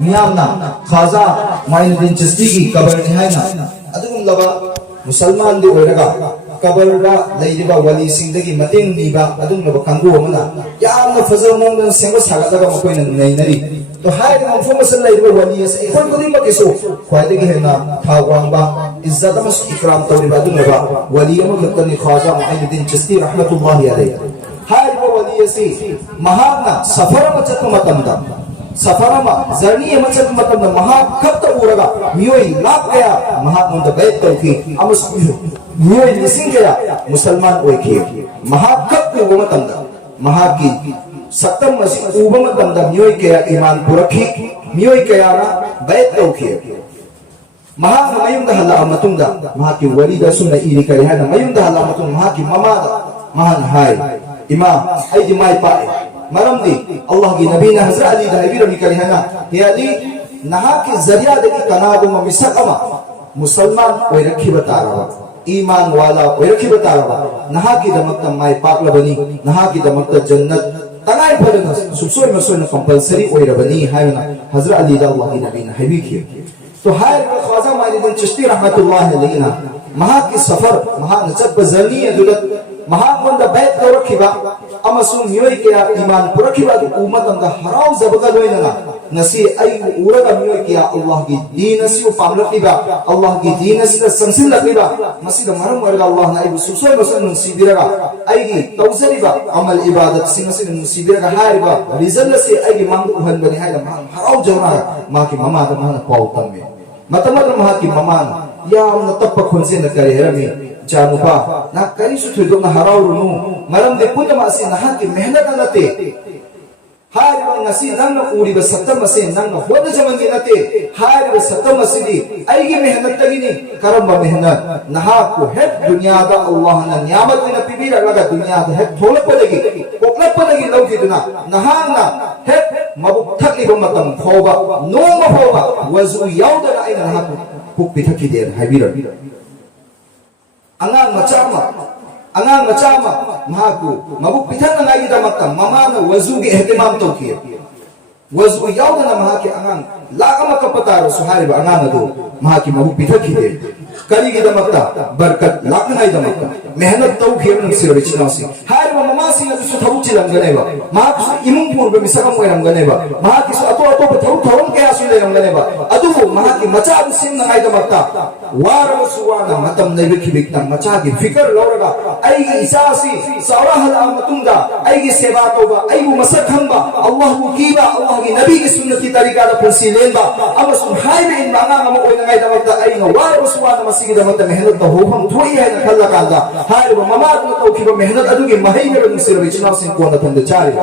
मियामना खाजा माइनुद्दीन चिश्ती की कबर ने है ना अदुम लबा मुसलमान दे ओरगा कबरदा लेदिबा वली सिंदगी मतेंग नीबा अदुम लबा कंगु अमना यामना फजल मोंगन सेंबा सागदागा मकोइना नैनरी तो हाय मफो मसल लेदिबा वली अस इखोन कोदिम बकेसो ख्वाइदगी हेना थावांबा इज्जत अमस इकराम तौरिबा अदुम लबा वली अमगतनी खाजा माइनुद्दीन चिश्ती रहमतुल्लाहि अलैहि हाय वली असि महाना सफर मचत मतंदा सफरमा जर्नी मचत मतम महा खत उरगा मियोई लाख गया महा नोंद बैत तौकी अमस मियोई लिसिंग गया मुसलमान ओइखी महा खत उब मतम महा की सतम मसी उब मतम मियोई गया ईमान पुरखी मियोई गया ना बैत तौकी महा मयुम द हला मतुंदा महा की वली द सुन इरी करे है मयुम द हला मतुं महा की ममा महान हाय इमाम आई माय पाए मरमदी अल्लाह की नबी ने हजरत अली दहबीर करी है ना ये अली नहा के जरिया दगी कनाबु मिसकमा मुसलमान ओय रखी बता रहा ईमान वाला ओय रखी बता रहा नहा की दमक माय पाक लबनी नहा की दमक जन्नत तनाय फरना सुसोय मसोय कंपलसरी ओय रबनी है ना हजरत अली दा अल्लाह की नबी ने हबी की तो हाय ख्वाजा माइनुद्दीन चिश्ती रहमतुल्लाहि अलैहि ना महा की सफर महा नचत बजनी अदुलत महामंद बैत तौरखिबा अमसुम मियोय के ईमान पुरखिबा उम्मतंग हराव जबगा लोइना नसी आई उरगा मियोय के अल्लाह की दीन असि पामलखिबा अल्लाह की दीन असि संसिलखिबा मसी द मरम वरगा अल्लाह ना आई सुसोय मसन सिबिरगा आईगी तौजरिबा अमल इबादत सिंगसिन सिबिरगा हारिबा रिजल्ट से आईगी मांग उहन बने हाय हराव जवना मा की ममा द मान पाउ तमे मतमद महा की ममा यामना तप खुनसे न करे हरमी जानुपा ना करी सुथुदो ना हराउरुनु मरम दे पुनम असी नहा की मेहनत नते हारिबा नसी नंग उरिबा सत्तम असे नंग होद जमंगी नते हारिबा सत्तम असिदी आईगी मेहनत तगिनी करम मेहनत नहा को है दुनिया दा अल्लाह ना नियामत ने पिबीरा लगा दुनिया दा है थोलपदगी कोकलपदगी लौकिदुना नहा ना है मबुक थकिबा मतम फोबा नोम फोबा वजु याउदना आइना नहा को पिथकी दे हाबिरा angang macama mahaku mabuk pithan na ngai damakta mama na wazu gi ehtimam to ki wazu yawda na mahaki angang lagama kapataro suhari ba angang adu mahaki mabuk pithaki de kali gi damakta barkat laknai damakta mehnat to ki nang sirbi chinasi hari ba mama sing adu su thabu chilam gane ba mahak imung pur ba misakam ko ram gane ba mahaki su ato ato thabu tharum ke asu le ram gane ba adu mahaki macha adu sim na ngai damakta wara suwana matam nei biki bikna macha gi fikar lawraga aigi isasi sawrahal amatunda aigi seba toba aigu masakhamba allah bu kiba allah gi nabi gi sunnati tariqa da pulsi lenba amasun haibe in banga ngam ko ngai damakta aina wara suwana masigi damakta mehnat da hobam thoi hai na khalla kanda haiba mama na to kiba mehnat adu gi mahai ne ba sir bichna sin ko na thanda chari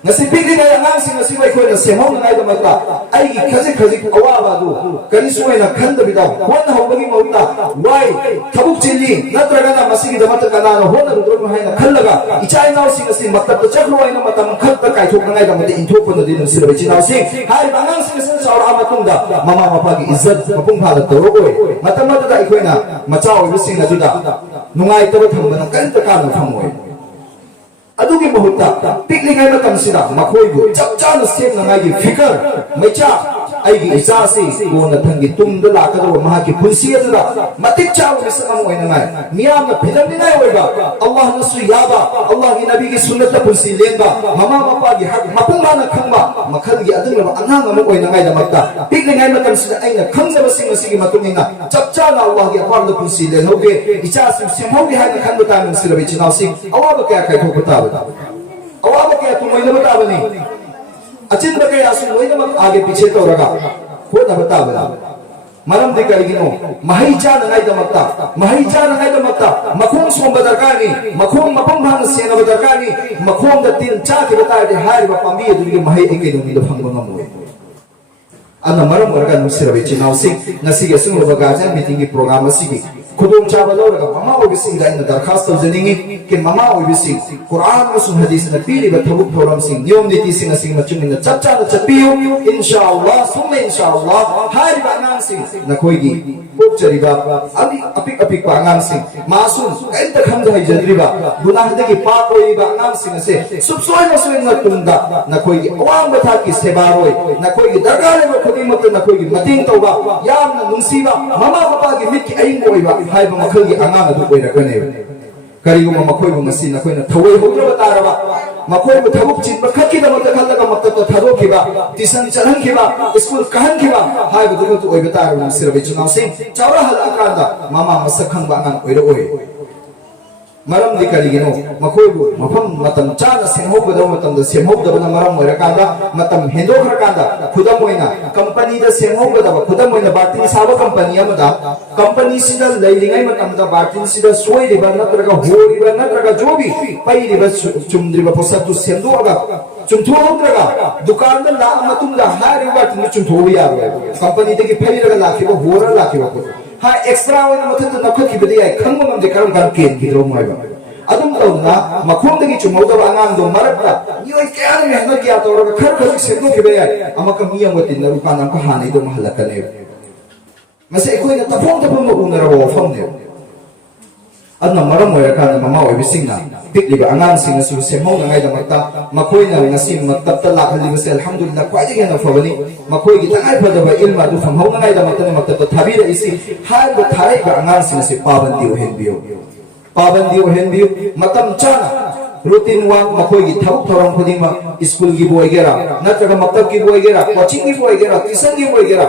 nasi pigri ga yang sing nasi wai ko na semong ngai da mata ai gi khaji khaji awaba du kani suai na khanda bida hon hobagi mauta wai thabuk chili natraga na masigi da mata kana na hon ru dro hai na khallaga ichai nau sing nasi mata to chakru ai na mata khatta kai thok ngai da mata intho ko na din sir bai chinau sing hai bangang sing sing saura matung da mama papa gi izzat mapung phala to oi mata mata da ikoi na macha oi sing na du da nungai to thambana kan ta ka na thamoi अदुगी बहुता picnic है मतम सिरा मखोइबु चप चान same नंगागी फिकर मैचा आइगी इसासी कोन थंगी तुम the लाकदो महा की पुलसी अदुदा मतिक चाव मिसम ओइनगाय मियाम न फिदमिनाय ओइबा अल्लाह नसु याबा अल्लाह की नबी की सुन्नत पुलसी लेनबा ममा बापा की हक मपुंगा न खंबा मखल की अदुल अनांग अमु ओइनगाय दमक्ता पिकनिक है मतम सिरा आइना खंजब सिंग सिगी मतुमिना चप चान अल्लाह की अपार द पुलसी लेन होगे इचासु सेमहोगी हाय न खंबा तामिन सिरा बिचिनाव सिंग अवाब क्या काय थोक बता अवाब क्या तुम मैंने बता बनी अचिंत क्या सुन वही नमक आगे पीछे तो रखा खुद बता बना मरम दे करेगिनो महिचा नगाई दमकता महिचा नगाई दमकता मखों सोम बदरकानी मखों मपम भान सेना बदरकानी मखों द तीन चा के बता दे हाय बपमी दुनिया महि एके दुनिया द फंग मंगमोय अन मरम वर्गा नुसिरबे चिनाव सिंग नसी के सुंग बगाजा मीटिंग की प्रोग्राम असिगी खुदों चावल और ममा ओबिसिंग दा इन दरखास्त तौजनिंगी के ममा ओबिसिंग कुरान और हदीस न पीरी बथबुक थोरम सिंग नियम नीति सिंग सिंग मचुमिन चच्चा न चपियो इंशाअल्लाह सुमे इंशाअल्लाह हाय बाना sing na koi gi pok chariba apik apik pa angang sing masun kain ta kham hai jadriba guna hade ki pa koi ba angang sing se sub soi na tungda na koi gi awang batha ki sebaroi na koi gi darga le khodi mak na koi gi mating tauba yam na nungsiba mama papa gi mit ki aing koi ba hai ba makhal gi angang adu koi ra kane kariguma makhoi bu ngasi na koi na thawai hodra taraba makhoi bu thabuk chin ba khaki da mat khalaga mat to thado ki ba tisan chalan ki ba school kahan ki ba hai bu du oi ba tar bu sir be chunau sing chawra hal akanda mama masakhang ba ngan oi ro oi maram di karigino makhoi bu mafam matam chana senho bu da matam da senho da na maram oi ra kanda matam hendo khar kanda khudam oina company da senho bu da khudam oina batin saba company amada company sida leilingai matam da batin sida soi riba natraga hori ba natraga jobi pai riba chumdri ba posa tu sendo aga chumtho natraga dukan da la matum da hari ba tin chumtho bi ya company de ki pai raga la ki ba hora la ki ba ha extra oina matam da nakho ki bedi ai khang ngam de karam kan ken ki ro moi ba adum tawna makhom de ki chumau da angang do marakta yoi kya ni hana kya to ra khar khar sendo ki be ai amaka mi am tin na ru kan am ka hanai do mahalakane mase koi na tapong mo unara wo phom ne adna maram oi ka na mama oi bising na pikli ba angang sing na su semho na ngai da makta makoi na ngasi maktab ta la khali base alhamdulillah kwai ji na fawani makoi gi tangai phada ba ilma du pham ho na ngai da makta ne maktab ta thabi ra isi hai ba thai ba angang sing se pabandi o hen biyo matam chana routine wa makoi gi thab thorong khuding ma school gi boy gera natraga maktab gi boy gera coaching gi boy gera tuition gi boy gera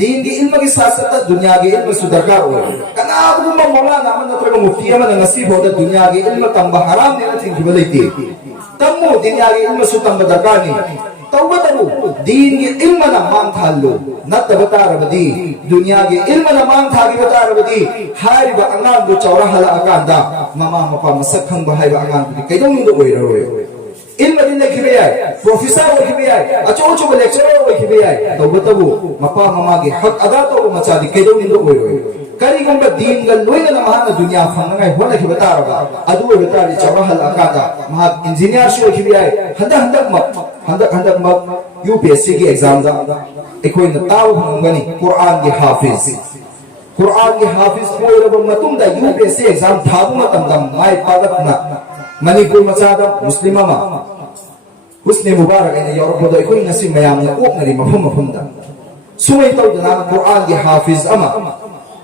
din gi ilma gi sasata dunya gi ilma su darkar ho kana bu ma mola na man natraga mufti ama na nasi boda dunya gi ilma tamba haram ne na thing gi balai tammo dunya gi ilma su tamba darkar ni tawba tabu din gi ilma na mang thallo nat batara badi dunya gi ilma na mang thagi batara badi hari ba angang do chawra hala akanda mama mapa masak khang ba hai ba angang di kaidong ni do oi ro ilma din lekhi be ai professor oi ki be ai acho lecturer oi ki be ai tawba tabu mapa mama gi hak ada to macha di kaidong ni do oi ro kari gamba din ga loina na mahana dunya phang ngai hona ki batara ba adu oi batari chawra hala akanda maha engineer sho ki be ai handak mak UPSC ki exam da ekoi na taw hangani Quran ki hafiz koi rabo matum da UPSC exam thabu matam da mai pagat na manipur machada muslima ma husni mubarak ina Europe da ekoi ngasi mayam na ok na ri mafum da sumai taw da Quran ki hafiz ama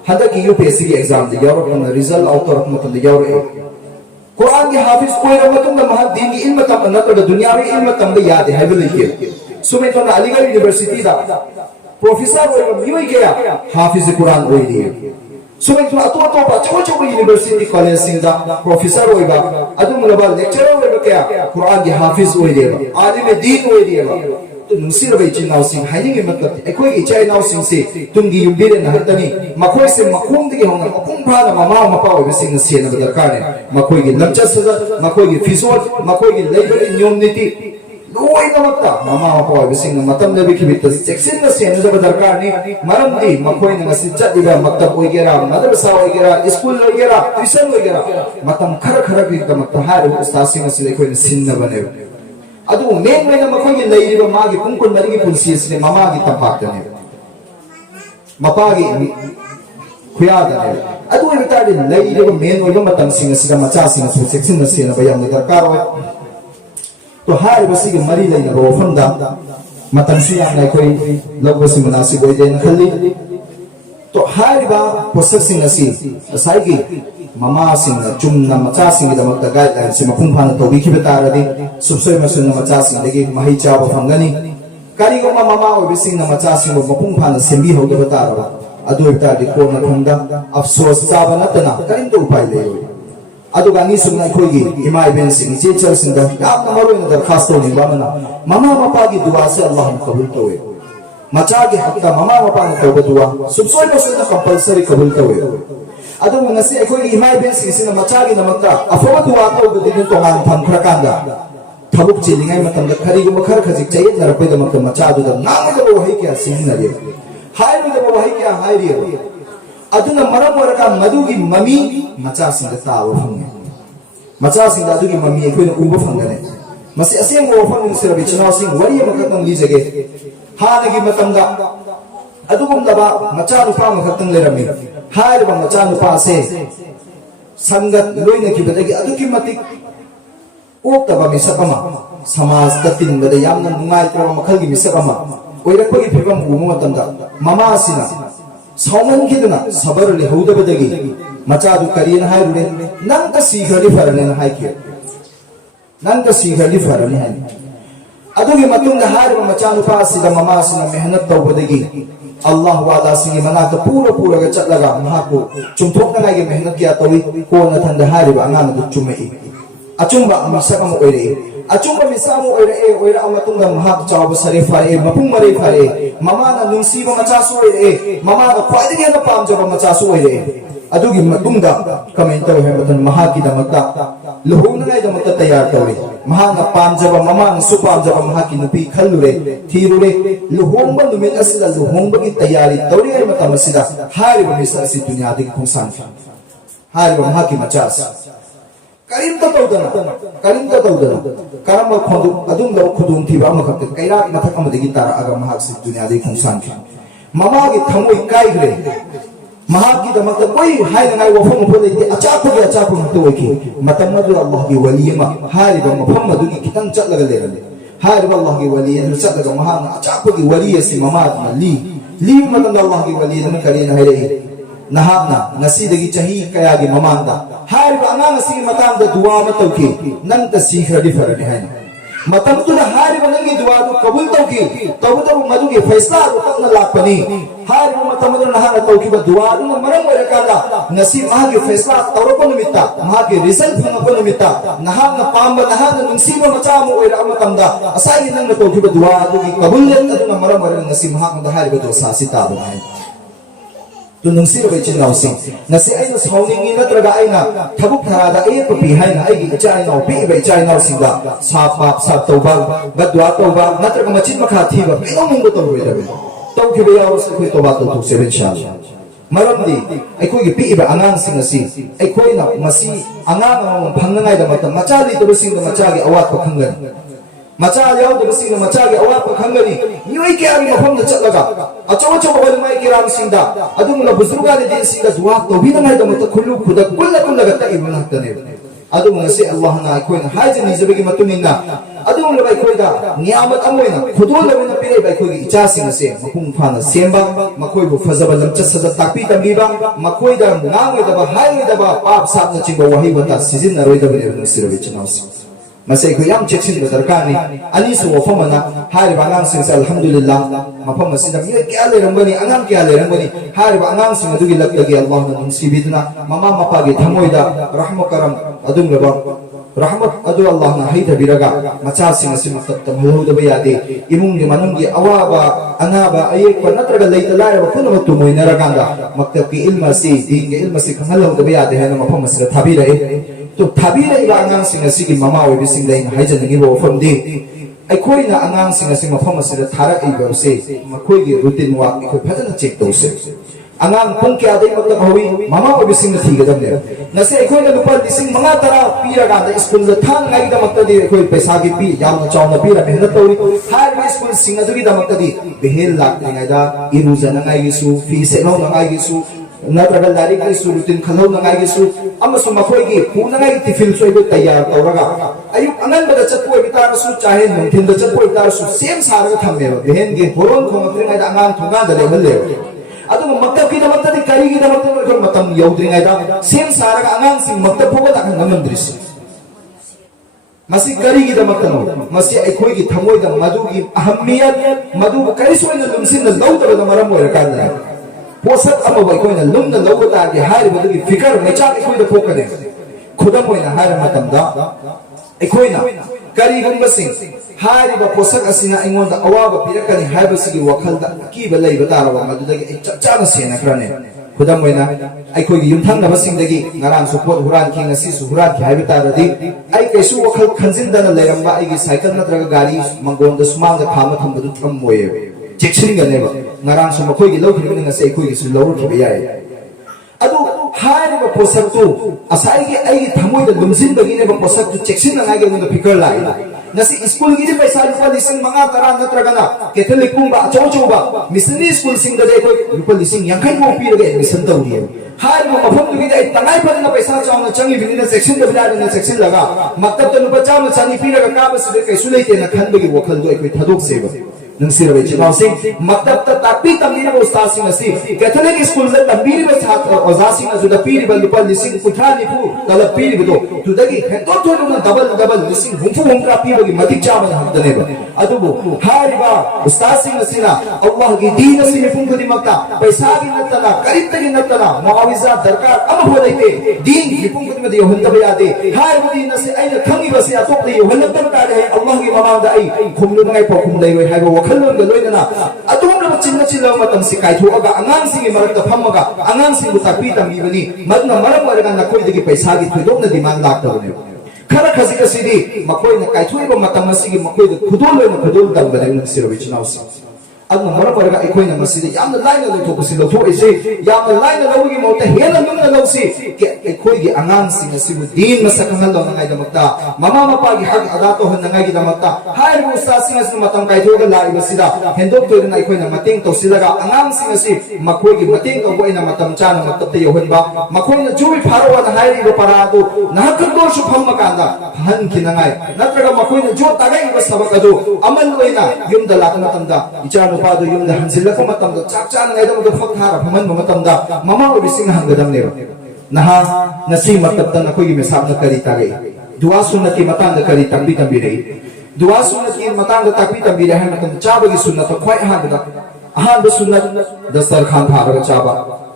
handak ki UPSC ki exam da Europe na result out of matam da Europe Quran ki hafiz koi rabo matum da mahad din ki ilma tam na to da dunyawi ilma tam da yaad hai bele ki sumai taw Aligarh University da Professor oi mioi kya hafiz Quran oi diye sumai tu ato ba chocho university college sing da professor oi ba adum laba lecturer oi ba kya Quran ki hafiz oi diye ba alim din oi diye ba to nusir bai chin naw sing haiding matlab ekoi ki chai naw sing se tungi yumbire na hatani makoi se makhum de hong na makhum bha na mama mapa oi sing se na darkar ne makoi ki lamcha saza makoi ki fisol makoi ki labor immunity loi na makta mama mapa oi sing na matam le bi khibit section na se na darkar ni maram di makoi na ngasi chadi ba maktab oi gera madrasa oi gera school oi gera tuition oi gera matam khara bi da makta haru ustad sing se ekoi na sin na bane adu men na makoi ki lei ba ma gi pungkon mari gi pulsi se mama gi tapak da ne mapa gi khuya da ne adu oi ta di lei ba men oi ba matam sing se da macha sing se section na se na ba yam da darkar oi तो हाय बसी के मरी लेना रो फंदा मतन से या नहीं कोई लोग बसी मुनासिब हो जाए नखली तो हाय बा प्रोसेसिंग असी असाई की ममा सिंह चुमना मचा सिंह दमक द गाइडलाइन से मफुम फाना तो बिखि बता रदि सुबसोय मसुन मचा सिंह लगी मही चाब फंगनी करी गो ममा ओ बिसिंग न मचा सिंह मफुम फाना सेंबी हो के बता रबा अदु बता दि को न खंदा अफसोस चाब नतना करिन तो उपाय ले aduga ni sumna khoi gi imai ben sing che chal sing da yam na maru na darkhas to ni ba mana mama papa gi dua se Allah kabul to we macha gi hakka mama papa na to dua subsoi no se compulsory kabul to we adu ngasi khoi gi imai ben sing sing macha gi namakta afo dua to du din to ngan tham khra kanda thabuk chilingai matam da khari gi makhar khajik chai na rapai da matam macha du da nang da bo hai kya sing na re hai da bo hai kya hai re aduna maram waraka madugi mami macha sing da tawo phang macha sing da adugi mami ekoi na uba phang ne masi aseng wo phang sir bi chana sing wari ma ka tang li jage ha na gi matam da ꯑꯗꯨꯒꯨꯝꯂꯕ ꯃꯆꯥꯅꯨꯄꯥ ꯑꯃꯈꯛꯇꯪ ꯂꯩꯔꯝꯃꯤ ꯍꯥꯏꯔꯤꯕ ꯃꯆꯥꯅꯨꯄꯥ ꯑꯁꯦ ꯁꯪꯒꯠ ꯂꯣꯏꯅꯈꯤꯕꯗꯒꯤ ꯑꯗꯨꯛꯀꯤ ꯃꯇꯤꯛ ꯑꯣꯛꯇꯕ ꯃꯤꯁꯛ ꯑꯃ ꯁꯃꯥꯖꯗ ꯇꯤꯟꯕꯗ ꯌꯥꯝꯅ ꯅꯨꯡꯉꯥꯏꯇꯕ ꯃꯈꯜꯒꯤ ꯃꯤꯁꯛ ꯑꯃ ꯑꯣꯏꯔꯛꯄꯒꯤ ꯐꯤꯕꯝ ꯎꯕ ꯃꯇꯝꯗ ꯃꯃꯥꯁꯤꯅ ꯁꯥꯎꯃꯟꯈꯤꯗꯨꯅ ꯁꯕꯔ ꯂꯩꯍꯧꯗꯕꯗꯒꯤ ꯃꯆꯥꯗꯨ ꯀꯔꯤꯅ ꯍꯥꯏꯔꯨꯔꯦ ꯅꯪꯇ ꯁꯤꯈ꯭ꯔꯗꯤ ꯐꯔꯅꯦꯅ ꯍꯥꯏꯈꯤ ꯅꯪꯇ ꯁꯤꯈ꯭ꯔꯗꯤ ꯐꯔꯅꯤ ꯍꯥꯏꯅ ꯑꯗꯨꯒꯤ ꯃꯇꯨꯡꯗ ꯍꯥꯏꯔꯤꯕ ꯃꯆꯥꯅꯨꯄꯥ ꯑꯁꯤꯗ ꯃꯃꯥꯁꯤꯅ ꯃꯦꯍꯅꯠ ꯇꯧꯕꯗꯒꯤ ꯑꯜꯂꯥꯍ ꯋꯥꯗꯥꯁꯤꯡꯒꯤ ꯃꯅꯥꯛꯇ ꯄꯨꯔꯒ ꯆꯠꯂꯒ ꯃꯍꯥꯛꯄꯨ ꯆꯨꯝꯊꯣꯛꯅꯉꯥꯏꯒꯤ ꯃꯦꯍꯅꯠ ꯀꯌꯥ ꯇꯧꯏ ꯀꯣꯟꯅ ꯊꯪꯗ ꯍꯥꯏꯔꯤꯕ ꯑꯉꯥꯡ ꯑꯗꯨ ꯆꯨꯝꯃꯛꯏ ꯑꯆꯨꯝꯕ ꯃꯤꯁꯛ ꯑꯃ ꯑꯣꯏꯔꯛꯏ ꯑꯆꯨꯝꯕ ꯃꯤꯁꯛ ꯑꯃ ꯑꯣꯏꯔꯛꯑ ꯃꯇꯨꯡꯗ ꯃꯍꯥꯛ ꯆꯥꯎꯕ ꯁꯔꯦ ꯐꯔꯛꯑꯦ ꯃꯄꯨꯡ ꯃꯔꯩ ꯐꯔꯛꯑꯦ ꯃꯃꯥꯅ ꯅꯨꯡꯁꯤꯕ ꯃꯆꯥꯁꯨ ꯑꯣꯏꯔꯛꯑꯦ ꯃꯃꯥꯅ ꯈ꯭ꯋꯥꯏꯗꯒꯤ ꯍꯦꯟꯅ ꯄꯥꯝꯖꯕ ꯃꯆꯥꯁꯨ ꯑꯣꯏꯔꯛꯑꯦ ꯑꯗꯨꯒꯤ ꯃꯇꯨꯡꯗ ꯀꯃꯦꯟ ꯇꯧꯏ ꯍꯥꯏꯕ ꯃꯇꯝꯗ ꯃꯍꯥꯛꯀꯤꯗꯃꯛꯇ ꯂꯨꯍꯣꯡꯅꯉꯥꯏꯗꯃꯛꯇ ꯇꯌꯥꯔ ꯇꯧꯔꯤ ꯃꯍꯥꯛꯅ ꯄꯥꯝꯖꯕ ꯃꯃꯥꯅꯁꯨ ꯄꯥꯝꯖꯕ ꯃꯍꯥꯛꯀꯤ ꯅꯨꯄꯤ ꯈꯜꯂꯨꯔꯦ ꯊꯤꯔꯨꯔꯦ ꯂꯨꯍꯣꯡꯕ ꯅꯨꯃꯤꯠ ꯑꯁꯤꯗ ꯂꯨꯍꯣꯡꯕꯒꯤ ꯇꯌꯥꯔꯤ ꯇꯧꯔꯤꯉꯩ ꯃꯇꯝ ꯑꯁꯤꯗ ꯍꯥꯏꯔꯤꯕ ꯃꯤꯁꯛ ꯑꯁꯤ ꯗꯨꯅꯤꯌꯥꯗꯒꯤ ꯈꯣꯡꯁꯥꯟꯈꯤ ꯍꯥꯏꯔꯤꯕ ꯃꯍꯥꯛꯀꯤ ꯃꯆꯥ ꯑꯁꯤ ꯀꯔꯤꯝꯇ ꯇꯧꯗꯅ ꯀꯔꯝꯕ ꯑꯗꯨꯝꯂꯕ ꯈꯨꯗꯣꯡꯊꯤꯕ ꯑꯃꯈꯛꯇ ꯀꯩꯔꯥꯛ ꯃꯊꯛ ꯑꯃꯗꯒꯤ ꯇꯥꯔꯛꯑꯒ ꯃꯍꯥꯛꯁꯤ ꯗꯨꯅꯤꯌꯥꯗꯒꯤ ꯈꯣꯡꯁꯥꯟꯈꯤ ꯃꯃꯥꯒꯤ ꯊꯃꯣꯏ ꯀꯥꯏꯈ꯭ꯔꯦ ꯃꯍꯥꯛꯀꯤꯗꯃꯛꯇ ꯀꯣꯏ ꯍꯥꯏꯅꯉꯥꯏ ꯋꯥꯐꯝ ꯂꯩꯇꯦ ꯑꯆꯥꯛꯄꯒꯤ ꯑꯆꯥꯛꯄ ꯉꯥꯛꯇ ꯑꯣꯏꯈꯤ ꯃꯇꯝ ꯑꯗꯨꯗ ꯑꯜꯂꯥꯍꯒꯤ ꯋꯥꯂꯤ ꯑꯃ ꯍꯥꯏꯔꯤꯕ ꯃꯐꯝ ꯑꯗꯨꯒꯤ ꯈꯤꯇꯪ ꯆꯠꯂꯒ ꯂꯩꯔꯝꯃꯤ ꯍꯥꯏꯔꯤꯕ ꯑꯜꯂꯥꯍꯒꯤ ꯋꯥꯂꯤ ꯑꯗꯨ ꯆꯠꯂꯒ ꯃꯍꯥꯛꯅ ꯑꯆꯥꯛꯄꯒꯤ ꯋꯥꯔꯤ ꯑꯁꯤ ꯃꯃꯥꯗꯨꯅ ꯂꯤꯕ ꯃꯇꯝꯗ ꯑꯜꯂꯥꯍꯒꯤ ꯋꯥꯂꯤ ꯑꯗꯨꯅ ꯀꯔꯤꯅ ꯍꯥꯏꯔꯛꯏ ꯅꯍꯥꯛꯅ ꯉꯁꯤꯗꯒꯤ ꯆꯍꯤ ꯀꯌꯥꯒꯤ ꯃꯃꯥꯡꯗ ꯍꯥꯏꯔꯤꯕ ꯑꯉꯥꯡ ꯑꯁꯤꯒꯤ ꯃꯇꯥꯡꯗ ꯗꯨꯋꯥ ꯑꯃ ꯇꯧꯈꯤ ꯅꯪꯇ ꯁꯤꯈ꯭ꯔꯗꯤ ꯐꯔꯅꯤ ꯍꯥꯏꯅ ꯃꯇꯝꯗꯨꯗ ꯍꯥꯏꯔꯤꯕ ꯅꯪꯒꯤ ꯗꯨꯋꯥꯗꯨ ꯀꯕꯨꯜ ꯇꯧꯈꯤ ꯇꯧꯕꯇꯕꯨ ꯃꯗꯨꯒꯤ ꯐꯩꯁꯂꯥ ꯑꯗꯨ ꯇꯞꯅ ꯂꯥꯛꯄꯅꯤ ꯍꯥꯏꯔꯤꯕ ꯃꯇꯝ ꯑꯗꯨꯗ ꯅꯍꯥꯛꯅ ꯇꯧꯈꯤꯕ ꯗꯨꯋꯥꯗꯨꯅ ꯃꯔꯝ ꯑꯣꯏꯔꯀꯥꯟꯗ ꯉꯁꯤ ꯃꯍꯥꯛꯀꯤ ꯐꯩꯁꯂꯥ ꯇꯧꯔꯛꯄ ꯅꯨꯃꯤꯠꯇ ꯃꯍꯥꯛꯀꯤ ꯔꯤꯖꯜ ꯐꯪꯉꯛꯄ ꯅꯨꯃꯤꯠꯇ ꯅꯍꯥꯛꯅ ꯄꯥꯝꯕ ꯅꯍꯥꯛꯅ ꯅꯨꯡꯁꯤꯕ ꯃꯆꯥ ꯑꯃ ꯑꯣꯏꯔꯛꯑ ꯃꯇꯝꯗ ꯉꯁꯥꯏꯒꯤ ꯅꯪꯅ ꯇꯧꯈꯤꯕ ꯗꯨꯋꯥ ꯑꯗꯨꯒꯤ ꯀꯕꯨꯜꯌꯠ ꯑꯗꯨꯅ ꯃꯔꯝ ꯑꯣꯏꯔꯒ ꯉꯁꯤ ꯃꯍꯥꯛꯅ ꯍꯥꯏꯔꯤꯕ ꯗꯣꯁꯥ ꯑꯁꯤ ꯇꯥꯕꯅꯤ ꯍꯥꯏꯅ ꯅꯨꯡꯁꯤꯔꯕ ꯏꯆꯤꯟ ꯏꯅꯥꯎꯁꯤꯡ ꯉꯁꯤ ꯑꯩꯅ ꯁꯥꯎꯅꯤꯡꯉꯤ ꯅꯠꯇ꯭ꯔꯒ ꯑꯩꯅ ꯊꯕꯛ ꯊꯥꯔꯥꯗ ꯑꯌꯦꯠꯄ ꯄꯤ ꯍꯥꯏꯅ ꯑꯩꯒꯤ ꯏꯆꯥ ꯏꯅꯥꯎ ꯄꯤꯛꯏꯕ ꯏꯆꯥ ꯏꯅꯥꯎꯁꯤꯡꯗ ꯁꯥꯞ ꯇꯧꯕ ꯕꯗ꯭ꯋꯥ ꯇꯧꯕ ꯅꯠꯇ꯭ꯔꯒ ꯃꯆꯤꯟ ꯃꯈꯥ ꯊꯤꯕ ꯀꯩꯗꯧꯅꯨꯡꯗ ꯇꯧꯔꯣꯏꯗꯕꯅꯤ ꯇꯧꯈꯤꯕ ꯌꯥꯎꯔꯁꯨ ꯑꯩꯈꯣꯏ ꯇꯧꯕꯥ ꯇꯧꯊꯣꯛꯆꯕ ꯏꯟꯁꯥꯜꯂꯥ ꯃꯔꯝꯗꯤ ꯑꯩꯈꯣꯏꯒꯤ ꯄꯤꯛꯏꯕ ꯑꯉꯥꯡꯁꯤꯡ ꯑꯁꯤ ꯑꯩꯈꯣꯏꯅ ꯃꯁꯤ ꯑꯉꯥꯡ ꯑꯃꯃꯝ ꯐꯪꯅꯉꯥꯏꯗꯃꯛꯇ ꯃꯆꯥ ꯂꯩꯇꯕꯁꯤꯡꯗ ꯃꯆꯥꯒꯤ ꯑꯋꯥꯠꯄ ꯈꯪꯒꯅꯤ ꯃꯆꯥ ꯌꯥꯎꯗꯕꯁꯤꯡꯅ ꯃꯆꯥꯒꯤ ꯑꯋꯥꯠꯄ ꯈꯪꯒꯅꯤ ꯃꯤꯑꯣꯏ ꯀꯌꯥꯒꯤ ꯃꯐꯝꯗ ꯆꯠꯂꯒ ꯑꯆꯧ ꯑꯆꯧꯕ ꯑꯣꯏꯅꯃꯥꯏ ꯀꯤꯔꯥꯝꯁꯤꯡꯗ ꯑꯗꯨꯒꯨꯝꯂꯕ ꯕꯨꯖꯨꯔꯒꯥꯅꯤꯗꯤꯟꯁꯤꯡꯗ ꯗꯨꯋꯥ ꯇꯧꯕꯤꯅꯉꯥꯏꯗꯃꯛꯇ ꯈꯨꯜꯂꯨ ꯈꯨꯗꯛ ꯀꯨꯜꯂꯒ ꯇꯛꯏꯕ ꯉꯥꯛꯇꯅꯦꯕ ꯑꯗꯨꯕꯨ ꯉꯁꯤ ꯑꯜꯂꯥꯍꯅ ꯑꯩꯈꯣꯏꯅ ꯍꯥꯏꯖ ꯅꯤꯖꯕꯒꯤ ꯃꯇꯨꯡ ꯏꯟꯅ ꯑꯗꯨꯒꯨꯝꯂꯕ ꯑꯩꯈꯣꯏꯗ ꯅꯤꯌꯥꯃꯠ ꯑꯃ ꯑꯣꯏꯅ ꯈꯨꯗꯣꯜ ꯑꯣꯏꯅ ꯄꯤꯔꯛꯏꯕ ꯑꯩꯈꯣꯏꯒꯤ ꯏꯆꯥꯁꯤꯡ ꯑꯁꯦ ꯃꯄꯨꯡ ꯐꯥꯅ ꯁꯦꯝꯕ ꯃꯈꯣꯏꯕꯨ ꯐꯖꯕ ꯂꯝꯆꯠ ꯁꯥꯖꯠ ꯇꯥꯛꯄꯤ ꯇꯝꯕꯤꯕ ꯃꯈꯣꯏꯗ ꯉꯥꯡꯂꯣꯏꯗꯕ ꯍꯥꯏꯔꯣꯏꯗꯕ ꯄꯥꯞ ꯁꯥꯞꯅꯆꯤꯡꯕ ꯋꯥꯍꯩ ꯋꯥꯇꯥ ꯁꯤꯖꯤꯟꯅꯔꯣꯏꯗꯕꯅꯦꯕ ꯅꯨꯡꯁꯤꯔꯕ ꯏꯆꯤꯟꯅꯥꯎꯁꯤꯡ ꯃꯁꯤ ꯑꯩꯈꯣꯏ ꯌꯥꯝ ꯆꯦꯛꯁꯤꯟꯕ ꯗꯔꯀꯥꯔꯅꯤ ꯑꯅꯤꯁꯨꯕ ꯋꯥꯐꯝ ꯑꯃꯅ ꯍꯥꯏꯔꯤꯕ ꯑꯉꯥꯡꯁꯤꯡꯁꯦ ꯑꯜꯍꯝꯗꯨꯂꯤꯜꯂꯥ ꯃꯐꯝ ꯑꯁꯤꯗ ꯃꯤꯑꯣꯏ ꯀꯌꯥ ꯂꯩꯔꯝꯒꯅꯤ ꯑꯉꯥꯡ ꯀꯌꯥ ꯂꯩꯔꯝꯒꯅꯤ ꯍꯥꯏꯔꯤꯕ ꯑꯉꯥꯡꯁꯤꯡ ꯑꯗꯨꯒꯤ ꯂꯛꯇꯒꯤ ꯑꯜꯂꯥꯍꯅ ꯅꯨꯡꯁꯤꯕꯤꯗꯨꯅ ꯃꯃꯥ ꯃꯄꯥꯒꯤ ꯊꯃꯣꯏꯗ ꯔꯍꯃ ꯀꯔꯝ ꯑꯗꯨꯒꯨꯝꯂꯕ ꯔꯍꯃꯠ ꯑꯗꯨ ꯑꯜꯂꯥꯍꯅ ꯍꯩꯊꯕꯤꯔꯒ ꯃꯆꯥꯁꯤꯡ ꯑꯁꯤꯃꯛꯇ ꯇꯝꯍꯧꯗꯕ ꯌꯥꯗꯦ ꯏꯃꯨꯡꯒꯤ ꯃꯅꯨꯡꯒꯤ ꯑꯋꯥꯕ ꯑꯅꯥꯕ ꯑꯌꯦꯛꯄ ꯅꯠꯇ꯭ꯔꯒ ꯂꯩꯇ ꯂꯥꯏꯔꯕ ꯄꯨꯝꯅꯃꯛ ꯇꯨꯃꯣꯏꯅꯔꯀꯥꯟꯗ ꯃꯛꯇꯕꯀꯤ ꯏꯜꯃ ꯑꯁꯤ ꯗꯤꯟꯒꯤ ꯏꯜꯃ ꯑꯁꯤ ꯈꯪꯍꯜꯍꯧꯗꯕ ꯌꯥꯗꯦ ꯍꯥꯏꯅ ꯃꯐꯝ ꯑꯁꯤꯗ ꯊꯥꯕꯤꯔꯛꯏ ꯊꯥꯕꯤꯔꯛꯏꯕ ꯑꯉꯥꯡꯁꯤꯡ ꯑꯁꯤꯒꯤ ꯃꯃꯥ ꯑꯣꯏꯕꯁꯤꯡꯗ ꯑꯩꯅ ꯍꯥꯏꯖꯅꯤꯡꯉꯤꯕ ꯋꯥꯐꯝꯗꯤ ꯑꯩꯈꯣꯏꯅ ꯑꯉꯥꯡꯁꯤꯡ ꯑꯁꯤ ꯃꯐꯝ ꯑꯁꯤꯗ ꯊꯥꯔꯛꯏꯕꯁꯦ ꯃꯈꯣꯏꯒꯤ ꯔꯨꯇꯤꯟ ꯋꯥꯛ ꯑꯩꯈꯣই ꯐꯖꯅ ꯆꯦꯛ ꯇꯧꯁꯦ ꯑꯉꯥꯡ ꯄꯨꯡ ꯀꯌꯥꯗꯒꯤ ꯃꯇꯝ ꯍꯧꯏ ꯃꯃꯥ ꯑꯣꯏꯕꯁꯤꯡꯅ ꯊꯤꯒꯗꯕꯅꯦꯕ ꯉꯁꯤ ꯑꯩꯈꯣꯏꯅ ꯂꯨꯄꯥ 5,000-10,000 ꯄꯤꯔꯀꯥꯟꯗ ꯁ꯭ꯀꯨꯜꯗ ꯊꯥꯅꯉꯥꯏꯒꯤꯗꯃꯛꯇꯗꯤ ꯑꯩꯈꯣꯏ ꯄꯩꯁꯥꯒꯤ ꯌꯥꯝꯅ ꯆꯥꯎꯅ ꯄꯤꯔ ꯃꯦꯍꯅꯠ ꯇꯧꯔꯤ ꯍꯥꯏꯔꯤꯕ ꯁ꯭ꯀꯨꯜꯁꯤꯡ ꯑꯗꯨꯒꯤꯗꯃꯛꯇꯗꯤ ꯕꯦꯍꯦꯜ ꯂꯥꯛꯇ꯭ꯔꯤꯉꯩꯗ ꯏꯔꯨꯖꯅꯉꯥꯏꯒꯤꯁꯨ ꯐꯤ ꯁꯦꯠꯍꯧꯅꯉꯥꯏꯒꯤꯁꯨ ꯅꯠꯇ꯭ꯔꯒ ꯂꯥꯏꯔꯤꯛ ꯂꯥꯏꯁꯨ ꯔꯨꯇꯤꯟ ꯈꯜꯍꯧꯅꯉꯥꯏꯒꯤꯁꯨ ꯑꯃꯁꯨꯡ ꯃꯈꯣꯏꯒꯤ ꯄꯨꯅꯉꯥꯏꯒꯤ ꯇꯤꯐꯤꯟꯁꯨ ꯑꯩꯈꯣꯏ ꯇꯌꯥꯔ ꯇꯧꯔꯒ ꯑꯌꯨꯛ ꯑꯉꯟꯕꯗ ꯆꯠꯄ ꯑꯣꯏꯕ ꯇꯥꯔꯁꯨ ꯆꯥꯍꯦ ꯅꯨꯡꯊꯤꯟꯗ ꯆꯠꯄ ꯑꯣꯏꯕ ꯇꯥꯔꯁꯨ ꯁꯦꯝ ꯁꯥꯔꯒ ꯊꯝꯃꯦꯕ ꯕꯦꯍꯦꯟꯒꯤ ꯍꯣꯔꯣꯟ ꯈꯣꯡꯉꯛꯇ꯭ꯔꯤꯉꯩꯗ ꯑꯉꯥꯡ ꯊꯣꯡꯒꯥꯟꯗ ꯂꯩꯍꯜꯂꯦꯕ ꯑꯗꯨꯒ ꯃꯛꯇꯕꯀꯤꯗꯃꯛꯇꯗꯤ ꯀꯔꯤꯒꯤꯗꯃꯛꯇ ꯑꯩꯈꯣꯏ ꯃꯇꯝ ꯌꯧꯗ꯭ꯔꯤꯉꯩꯗ ꯁꯦꯝ ꯁꯥꯔꯒ ꯑꯉꯥꯡꯁꯤꯡ ꯃꯛꯇꯕ ꯐꯥꯎꯕ ꯂꯥꯛꯍꯟꯕ ꯉꯝꯗ꯭ꯔꯤꯁꯤ ꯃꯁꯤ ꯀꯔꯤꯒꯤꯗꯃꯛꯇꯅꯣ ꯃꯁꯤ ꯑꯩꯈꯣꯏꯒꯤ ꯊꯃꯣꯏꯗ ꯃꯗꯨꯒꯤ ꯑꯍꯝꯃꯤꯌꯠ ꯃꯗꯨꯕꯨ ꯀꯔꯤꯁꯨ ꯑꯣꯏꯅ ꯂꯨꯝꯁꯤꯟꯅ ꯂꯧꯗꯕꯅ ꯃꯔꯝ ꯑꯣꯏꯔꯀꯥꯟꯗ ꯄꯣꯠꯁꯛ ꯑꯃꯕꯨ ꯑꯩꯈꯣꯏꯅ ꯂꯨꯝꯅ ꯂꯧꯕ ꯇꯥꯔꯗꯤ ꯍꯥꯏꯔꯤꯕꯗꯨꯒꯤ ꯐꯤꯀꯔ ꯃꯩꯆꯥꯛ ꯑꯩꯈꯣꯏꯗ ꯊꯣꯛꯀꯅꯤ ꯈꯨꯗꯝ ꯑꯣꯏꯅ ꯍꯥꯏꯔ ꯃꯇꯝꯗ ꯑꯩꯈꯣꯏꯅ ꯀꯔꯤꯒꯨꯝꯕꯁꯤꯡ ꯍꯥꯏꯔꯤꯕ ꯄꯣꯠꯁꯛ ꯑꯁꯤꯅ ꯑꯩꯉꯣꯟꯗ ꯑꯋꯥꯕ ꯄꯤꯔꯛꯀꯅꯤ ꯍꯥꯏꯕꯁꯤꯒꯤ ꯋꯥꯈꯜꯗ ꯑꯀꯤꯕ ꯂꯩꯕ ꯇꯥꯔꯕ ꯃꯗꯨꯗꯒꯤ ꯑꯩ ꯆꯞ ꯆꯥꯅ ꯁꯦꯟꯅꯈ꯭ꯔꯅꯤ ꯈꯨꯗꯝ ꯑꯣꯏꯅ ꯑꯩꯈꯣꯏꯒꯤ ꯌꯨꯝꯊꯪꯅꯕꯁꯤꯡꯗꯒꯤ ꯉꯔꯥꯡꯁꯨ ꯄꯣꯠ ꯍꯨꯔꯥꯟꯈꯤ ꯉꯁꯤꯁꯨ ꯍꯨꯔꯥꯟꯈꯤ ꯍꯥꯏꯕ ꯇꯥꯔꯗꯤ ꯑꯩ ꯀꯩꯁꯨ ꯋꯥꯈꯜ ꯈꯟꯖꯤꯟꯗꯅ ꯂꯩꯔꯝꯕ ꯑꯩꯒꯤ ꯁꯥꯏꯀꯜ ꯅꯠꯇ꯭ꯔꯒ ꯒꯥꯔꯤ ꯃꯪꯒꯣꯟꯗ ꯁꯨꯃꯥꯡꯗ ꯈꯥꯝꯃ ꯊꯝꯕꯗꯨ ꯊꯝꯃꯣꯏꯌꯦꯕ ꯆꯦꯛꯁꯤꯟꯒꯅꯦꯕ ꯉꯔꯥꯡꯁꯨ ꯃꯈꯣꯏꯒꯤ ꯂꯧꯈꯤꯕꯅꯤ ꯉꯁꯤ ꯑꯩꯈꯣꯏꯒꯤꯁꯨ ꯂꯧꯔꯛꯈꯤꯕ ꯌꯥꯏ ꯑꯗꯨ हारिबा पोसक्तु असाइगी आई थमोइद लुमजिनबगिने पोसक्तु चेक्सिननागे मुंद फिकर लाई नसी स्कूल की पैसा रुपा लिसिंग मंगा तरा नत्रगना कैथोलिक कुंबा चौचौबा मिशनरी स्कूल सिंग दे कोई रुपा लिसिंग यांखै मो पीरगे एडमिशन तौरिए हारिबा मफम दुगी दे तंगाई फदना पैसा चावना चंगी बिनिना सेक्शन दबिदाना सेक्शन लगा मक्तब त रुपा चावना चानी पीरगा काबसिदे कैसु लेते न खनबगी वखल दो एकोइ थदोक सेबा नंसिरबे चिनाउसिंग मक्तब त तापी तंबीर उस्तादसिंग असि कैथोलिक स्कूल में तंबीर छात्र ओजासिंग अजुदा पीरिबा रुपा लिसिंग कुठा निफु तलब पीरिबदो तुदगी हेतो थोनुना डबल लिसिंग हुंफु हुंफ्रा पीबगी मतिक चामन हक्तनेबा अदुबु हारिबा उस्तादसिंग असिना अल्लाह की दीन असि मिफुं खुदिमक्ता पैसागी नत्तना करितगी नत्तना मुआविजा दरकार अम होलेते दीन मिफुं खुदिमदि योहंतबा यादे हारिबा दीन असि आइना खंगिबसि अतोपदि योहंतबा तारे अल्लाह की ममांदा आई खुमलुनाय पखुम दैरोय हाइबो खल्लोन लोइना अदुमना चिन्ना चिल्ला मतम से काइथोगा अंगांग सिंगी मरकता फम्मगा अंगांग सिंगु तापी तमीबनी मदना मरम वरगा नकोइदगी पैसागी थोइदोकना डिमांड लाक्तबने खरा खजिकसिदी मकोइना काइथोइबा मतम असिगी मकोइद खुदोल लोइना खुदोल तंबने नसिरबि चिनाउसी अदुना मरम वरगा इकोइना मसिदी यामना लाइना लोथोकसि लोथोइसे यामना लाइना लौगी मोते हेना लुमना लौसी के इकोइगी अंगांग सिंग असिबु दीन मसक खंगल नंगाइ दमक्ता ममा मपागी हक अदा तो हनंगाइ दमक्ता हाय उस्ताद सिंग असिन मतम काइथोगा लाइबसिदा हेंदोक तोइना इकोइना मतेंग तौसिलगा अंगांग सिंग असि मकोइगी मतेंग तौबोइना मतम चाना मतते योहनबा मकोइना जुबि फारोवा हाइरिबो परादो नाहकदोसु फम्मकांदा हन खिनंगाइ नत्रगा मकोइना जो तागाइबा सबक अदो अमन लोइना युमदा लाकना तंदा इचानो पादो युमदा हंसिलको मतमदा चाक चानगाइदा मदो फकथारा फमन मतमदा ममा ओबिसिंग हंगदमने नहा नसी मतबता नखोगी मेसाबना करी तागे दुआ सुन्नत की मतांग करी तंबी रही दुआ सुन्नत की मतांग ताकबी तंबी रहे मतम चाबगी सुन्नत खोय अहान सुन्नत दस्तरखान थारगा चाबा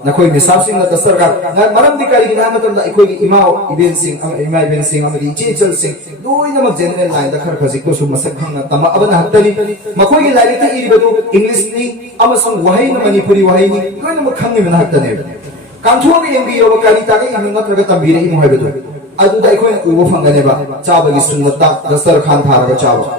नखोई मेसाब सिंग दस्तरखान मरम दिकारी गिना मतम दा इकोगी इमा इबेन सिंग अमदी इचेचल सिंग लोइनमक जनरल लाइन दा खर खजिको सु मसक खंगना तमा अबना हत्तनी मखोगी लाइरिता इरिबदु इंग्लिश नि अमसंग वहाई न मणिपुरी वहाई नि लोइनमक खंगनि मना हत्तने कांथोग एंबी योबा करी तागे इमिंग नत्रगा तंबीरे इमु हाइबदु अदुदा इखोइन उबो फंगनेबा चाबगी सुन्नत दस्तरखान थारगा चाबा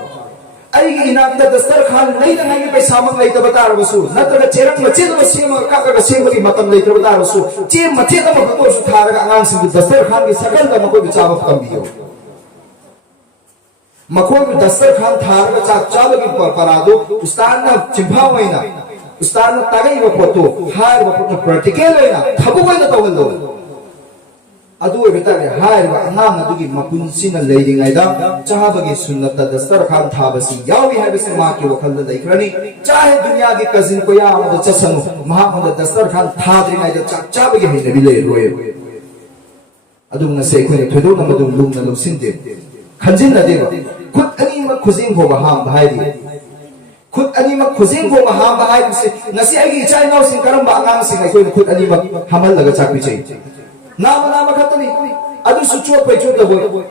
अइगी इनाकदा दस्तरखान लैना नागी पैसा मक लैता बतारबसु नत्रगा चेरंग मचेद मसेम काका सेमगी मतम लैता बतारबसु चे मचेद म खतोसु थारगा अंगांग सिंग दस्तरखान की सकल द मको चाबा तंबियो मको दस्तरखान थारगा चाबगी परादो उस्तादना चिंफा वइना उस्तादना तागैबा फोटो हाइबा फोटो प्रैक्टिकल होइना थबु होइना तौहल्लो अदु बेतारे हाइबा अंगांग अदुगी मपुनसिना लेदिंगाइदा चाबगी सुन्नत दस्तरखान थाबसी यावी हाइबसे माकी वखल दैखरनी चाहे दुनिया की कजिन को या अमद चसनु महामद दस्तरखान थाद्रिगाइदा चाबगी हैनबि ले रोय अदुमना से कोइ थोदो नमदु लुमना लुसिनदे खंजिन नदेबा खुद अनी म खुजिंग हो बहाम भाइदी खुद अनीमक खुजिंग को महाम बहाय से नसी आगी इचा इनाव सिंह करम बांगांग सिंह कोई खुद अनीमक हमल लगा चाक बिचे नाम खतनी अदु सुचो पैचो दबो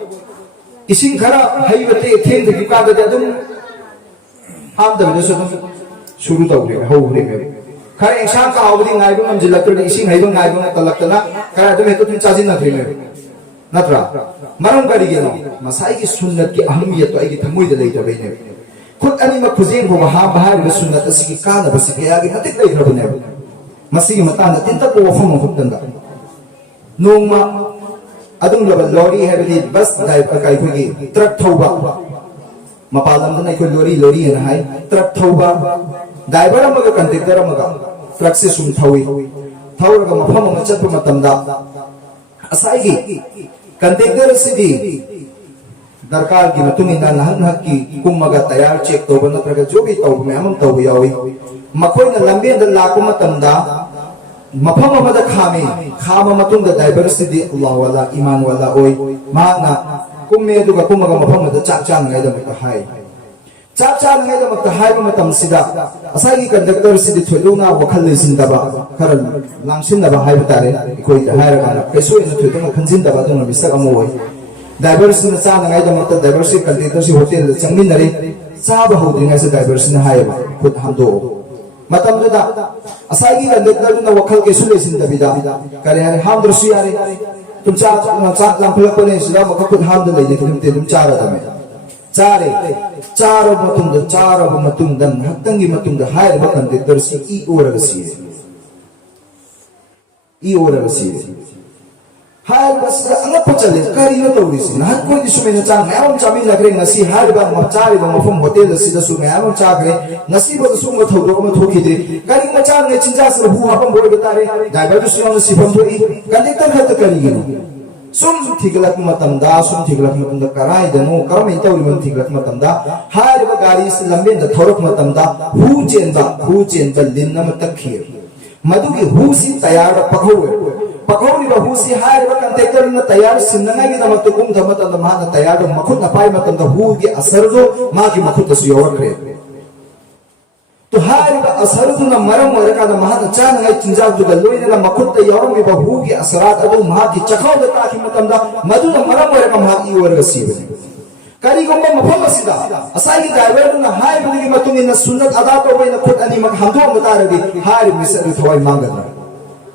इसिंग खरा हाइबते थेंग द दुका द अदुम हम दबे सो शुरू तौरे हौरे मे खरा इंसान का आवदी नाइबो हम जिलकर इसिंग हाइबो नाइबो तलक्तना खरा अदुम हेतु तुम चाजिन न थ्रे मे नत्रा मरम करिगेनो मसाई की सुन्नत की अहमियत तो आगी थमुइद लेतबे ने खुद अनीमक खुजिंग को वहां बाहर सुन्नत असि काना बसि कयागी मतिक लेखरबने मसिगी मतान तिंता को वफम हुक्तंदा नोंमा अदुम लब लॉरी हैबली बस ड्राइवर का इखोगी ट्रक थौबा मपालम दना इखो लॉरी है हाय ट्रक थौबा ड्राइवर अमगा कंडक्टर अमगा ट्रक से सुम थौई थौरगा मफम म चत मतमदा असाइगी कंडक्टर सिदी दरकार की मतुंगिना नहन की कुमगा तैयार चेक तौब नत्रगा जो भी तौब में हम तौब यावी मखोइना लंबे द लाकु मतमदा मफम अमदा खाम मतुंग द डाइवर्सिटी अल्लाह वाला ईमान वाला ओय माना कुम्मे दुगा कुमगा मफम द चाक चान ngai da mata hai चाक चान ngai da mata hai ma tam sida asagi conductor sidi thoiduna wakhal le sin da ba khar langsin da ba hai batare ikoi da hai ra keso ina thoiduna khanjin da ba dum bisak amoy diverse ने चा नगाई दम त diverse contactor से hotel चंगमिन नरे चाब होद्रिंगा से diverse ने हायबा खुद हमदो मतम दुदा असागी कंटेक्टर न वखल के सुलेसिन दबिदा करे हरे हम दृश्य यारे तुम चा लांफल कोने सिदा मख खुद हम दे लेजे तुम चारा दमे चारो मतुंग दन हत्तंगी मतुंग द हायबा कंटेक्टर से ई ओरगसी angapa chale kari no tawisi na ko di sumena chang mayam chami lagre ngasi hariba machari ba mafum hotel sida su mayam chagre ngasi ba su ma thodo ma thoki de kari ma chang ne chinja su hu ha pam boi betare driver su na si pam thoi conductor khat kari gino sum thiglak matamda sum thiglak matamda karai da no karam in tawri man thiglak matamda hariba gari si lamben da thorok matamda hu chen ba lin na matakhi madugi hu si tayar pakhowe pakhauri ba hu si hariba conductor na tayar sinna gi na matum dhama ta ma na tayar makhut na pai matamda hu gi asar do ma gi makhut su yawakre to hariba asar do na maram waraka na ma na chan ngai tinjab du loina na makhut ta yawam gi ba hu gi asarat adu ma gi chakhaw da ta ki matamda madu na maram waraka ma i warga sibani kari gomba mafam asida asai gi driver na hariba gi matungi na sunnat ada to bai na khut ani mak hamdo mata radi hari misal thawai mangadna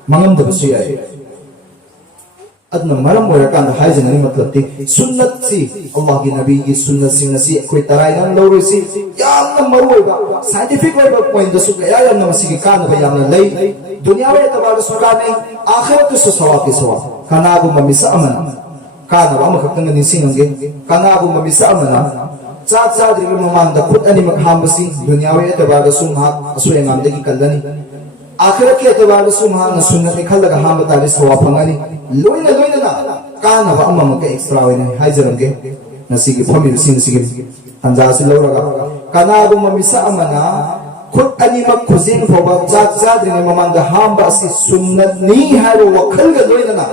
mangam da su yai adna maram waraka na haijana ni matlab ti sunnat si Allah gi nabi gi sunnat sing nasi koi tarai nan lawri si yamna maroi ba scientific way ba point da su ga ya na masigi kan ba yamna lei dunya wa tabar su ka nei akhirat su sawab ki sawab kana bu mamisa amana kana ba makakang ni sinange kana bu mamisa amana cha dri mamang da khut ani makham basi dunya wa tabar su ma asu engam de ki kallani akhirat ke tabar su ma na sunnat khallaga ham ta ri sawab phangani loina na kana ba amma maka extra wena haijarange nasigi family sin sigi anja si lawraga kana bu mamisa amana khut ani mak khuzin foba cha dri mamang da ham ba si sunnat ni haro wakhal ga loina na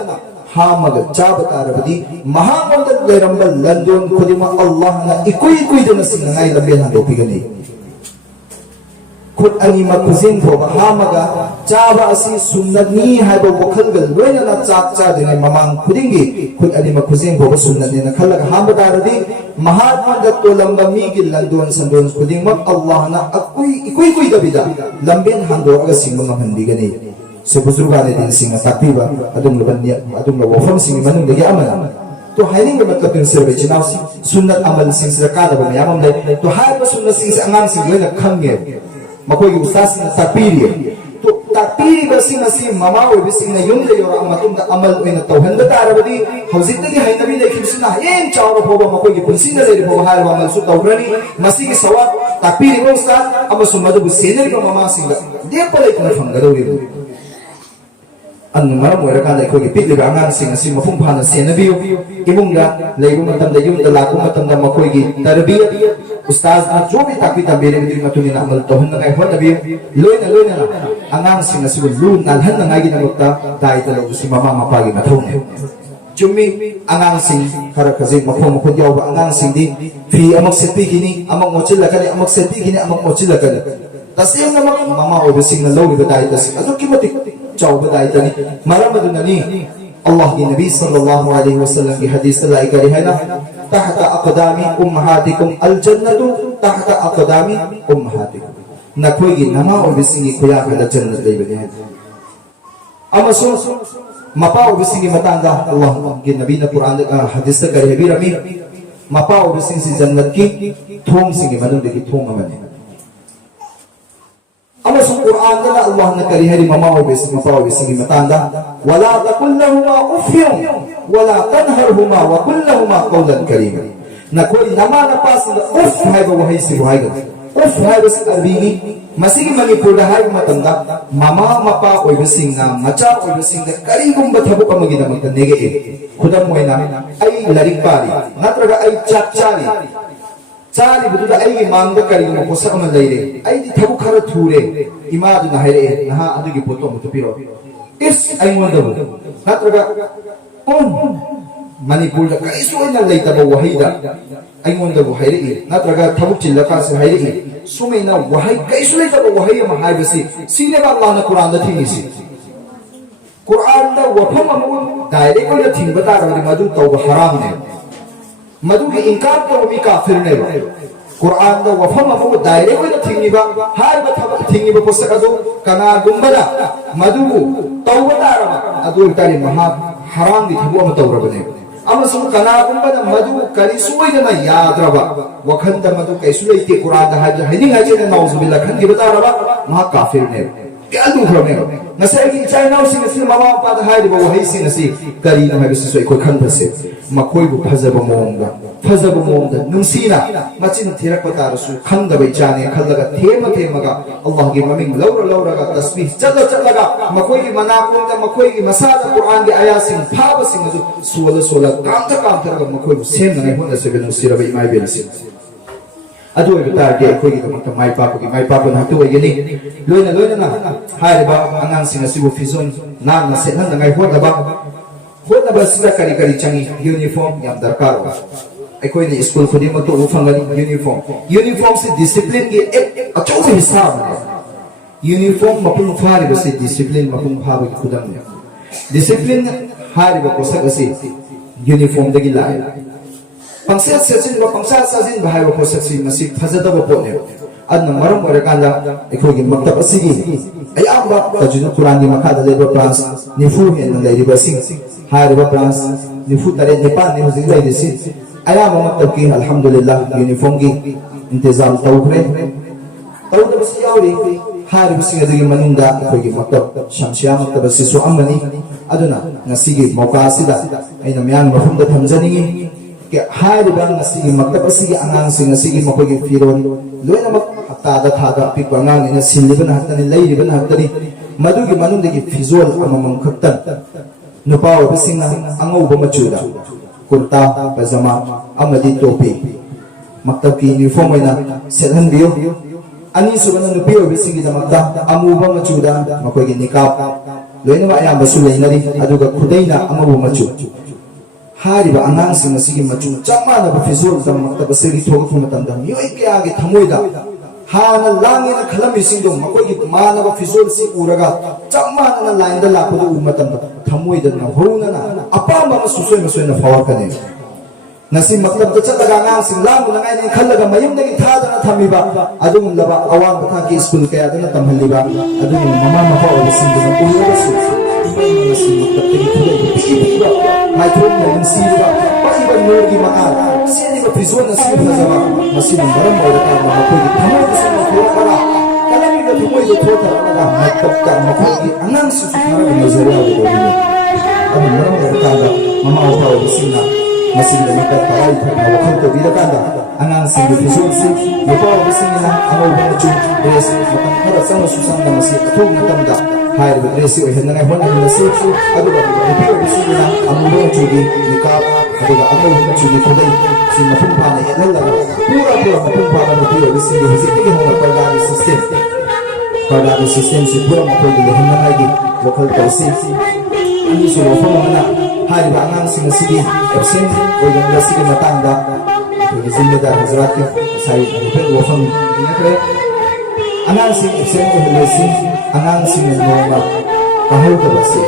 hamaga chaba tarabadi mahamanda leramba landon khudima Allah na ikui dana singai lambe na dopigani khut ani makuzin ko hamaga chaba asi sunnat ni haiba wakhal gal loina na cha dine mamang khudingi khut ani makuzin ko sunnat ni na khalaga hamba daradi mahamanda to lamba mi gil landon sandon khudima Allah na ikui dabida lamben hando aga singma handigani sebusruga ne din singa tapiba adum labanya adum la wafam singi manung de amana to haining ga matlab in serve chinasi sunnat amal sing sira ka da ba yamam dai to hai ba sunnat sing sa angang sing le na khange makoi gi ustaz na tapiri to tapiri ba sing asi mama o bi sing na yum de yor amatum da amal oina to handa tarabadi hauzik de hainabi de kimsina em chawra phoba makoi gi punsin de le phoba har wa amal su tawrani masi gi sawab tapiri ba ustaz ama sumadu bu seneri ba mama sing de pale ko phanga do ri an maram waraka da ko gi pitli ba ngang sing asi mafum phana senabiyo imung da leibu matam da yum da laku matam da makoi gi tarbiyat ustaz na jo bi takwi ta bere mi matuni na amal to hunna kai ho da bi loina na angang sing asi lu nal han na ngai gi na mukta dai ta lo si mama mapa gi mathau ne chumi angang sing khara khaje mafum ko yaw ba angang sing di fi amak sepi gini amak mochil la kali amak sepi gini amak mochil la kali tasim na mama o bi sing na lo bi dai ta si adu kimati chau badai tani maram adunani Allah ki nabi sallallahu alaihi wasallam ki hadis la ikari hai na tahta aqdami ummahatikum aljannatu tahta aqdami ummahatikum na koi gi nama o bisingi khoya ka jannat dei bani amasu mapa o bisingi matanga Allah ki nabi na Quran hadis ta kari bi rami mapa o bisingi jannat ki thong singi manu de ki thong amane amasu Quran da Allah na kari hari mama o besi mapa o besi matanda wala taqul lahumā uffin wala tanharhumā wa qul lahumā qawlan karīma na koi nama na pas uff hai ba wahi si wahi uff hai bas arbini masigi manipur da hai matanda mama mapa o besi na macha o besi da kari gumba thabu kamagi da mata nege khudam moina ai larik pari natraga ai chakchari chali bududa ai mangda kari mo posak man leire ai di thabu khara thure ima du na haire na ha adu gi poto mo tupiro is ai mo da natraga manipur da kai so na leita bo wahida ai mo da bo haire natraga thabu chilla ka se haire sumeina wahai kai so leita bo wahai ma hai basi sine ba Allah na Quran da thini si Quran da wafam mo direct ko da thin bata ra madu tawba haram ne madu ki inkar to mi kafir ne ba Quran da wafam afu direct ko thingi ba har ba thaba thingi ba posaka do kana gumbada madu tawba dara adu tari maha haram di thabu am tawra bane ama sum kana gumbada madu kari suoi na yadraba wakhanda madu kaisu leite Quran da haja hini haje na nauzubillah khan gi batara ba maha kafir ne kaya lukhrabe ngasai gi chai nau sing si mama pa da hai ba wahai sing si kari na hai si ko khan phase makoi bu phajaba mongda nungsina machin thirak pata rasu khanda bai chane khallaga thema ga Allah gi maming laura ga tasbih chatla ga makoi gi manapun da makoi gi masala Quran gi aya sing phaba sing sola kam ta ga makoi bu sem na hona se ben sira bai mai ben sin adu oi ta ge khoi gi ta mai pa na tu oi ni loina na hai ba angang sing asibu fizon na se na ngai hona ba sira kari changi uniform yam darkar अखोई ने school खुदी मत तो उफंगनी uniform से discipline की एक अच्छा से हिसाब है यूनिफॉर्म मपुन फारी बसे डिसिप्लिन मपुन फाबे की खुदम ने डिसिप्लिन हारी बको सकसे यूनिफॉर्म दगी लाए पंक्सा सजिन भाई बको सकसी मसी फजदब पोने अदन मरम वरकांदा अखोई की मक्तब असिगी अयाबा तजुन कुरान की मखा दलेबो प्लांस निफु हे न लेरिबा सिंग हारी बा प्लांस निफु तरे नेपाल ने हुजिन लाइदिसि आया मक्तब की अल्हम्दुलिल्लाह यूनिफॉर्म की इंतजाम तौखरे तौदबस यावरी हारिबसिंग अदगी मनुंदा अखोगी मक्तब शमशिया मक्तब सिसु अमनी अदुना ngasiगी मौका सिदा अइना म्यान मफुमदा थमजनिगी के हारिबा ngasiगी मक्तब असिगी अंगांसिंग ngasiगी मखोगी फिरोन लोइनमक हप्तादा थादा पिक अंगांग इन सिलिबन हतनी लैरिबन हतनी मदुगी मनुंदगी फिजोल अममम खक्तन नुपाव बसिंग अंगौबा मचुदा कुर्ता पजामा अमदी टोपी मक्तब की यूनिफॉर्म होना सेहन बियो अनि सुबन नुपी ओबिसिंग दमक्ता अमुबा मचुदा मकोगी निकाब लोइनवा आयाम बसु लेनरी अदुगा खुदैना अमबु मचु हारिबा अनांग सिंग सिगी मचु चमाना बफिजोल दम मक्तब सिगी थोगु मतम दम योय के आगे थमोइदा हाना लांगिन खलमी सिंदो मकोगी मानव फिजोल सि उरगा चमाना लाइन द लापदु उमतम थमोइदा न होना अपाम सुसोय मसोयना फवकने नसी मतलब तो चलगा ngang sing lam na ngai khallaga mayum dagi thadana thamiba adum laba awang batha ki school kaya aduna tamhaliba adum mama mapa ol sing duna ulaba su nasi मतलब तरी थोड़े बिबा mai thon na siba pai ba no gi maka sini ba fizo na siba jama masi na maram ol ka ma ko gi thamo ko sing ko kala kala mi da thoi do thota na मतलब ka ma ko gi anang su thara na zariya do ni adum maram ol ka mama mapa ol sing na masih dalam kata itu, waktu itu bila kanda, anak sendiri visuasi, lupa bising na, anak baju dress, macam orang sama susah na masih, tu macam dah, hai dress itu hendak nak hendak masih, aduh, lupa bising na, anak baju di nikah, aduh, anak baju di kudai, si macam mana, hendak pura macam mana lupa bising di hisi, ini hendak pada sistem si pura macam di hendak lagi, waktu itu ini semua mana. hari bangang sing sigi absent o yang sigi matanda to zimmedar hazrat ke sai rupen wafam inakre anang sing absent ko helesi anang sing norma kahau ka basi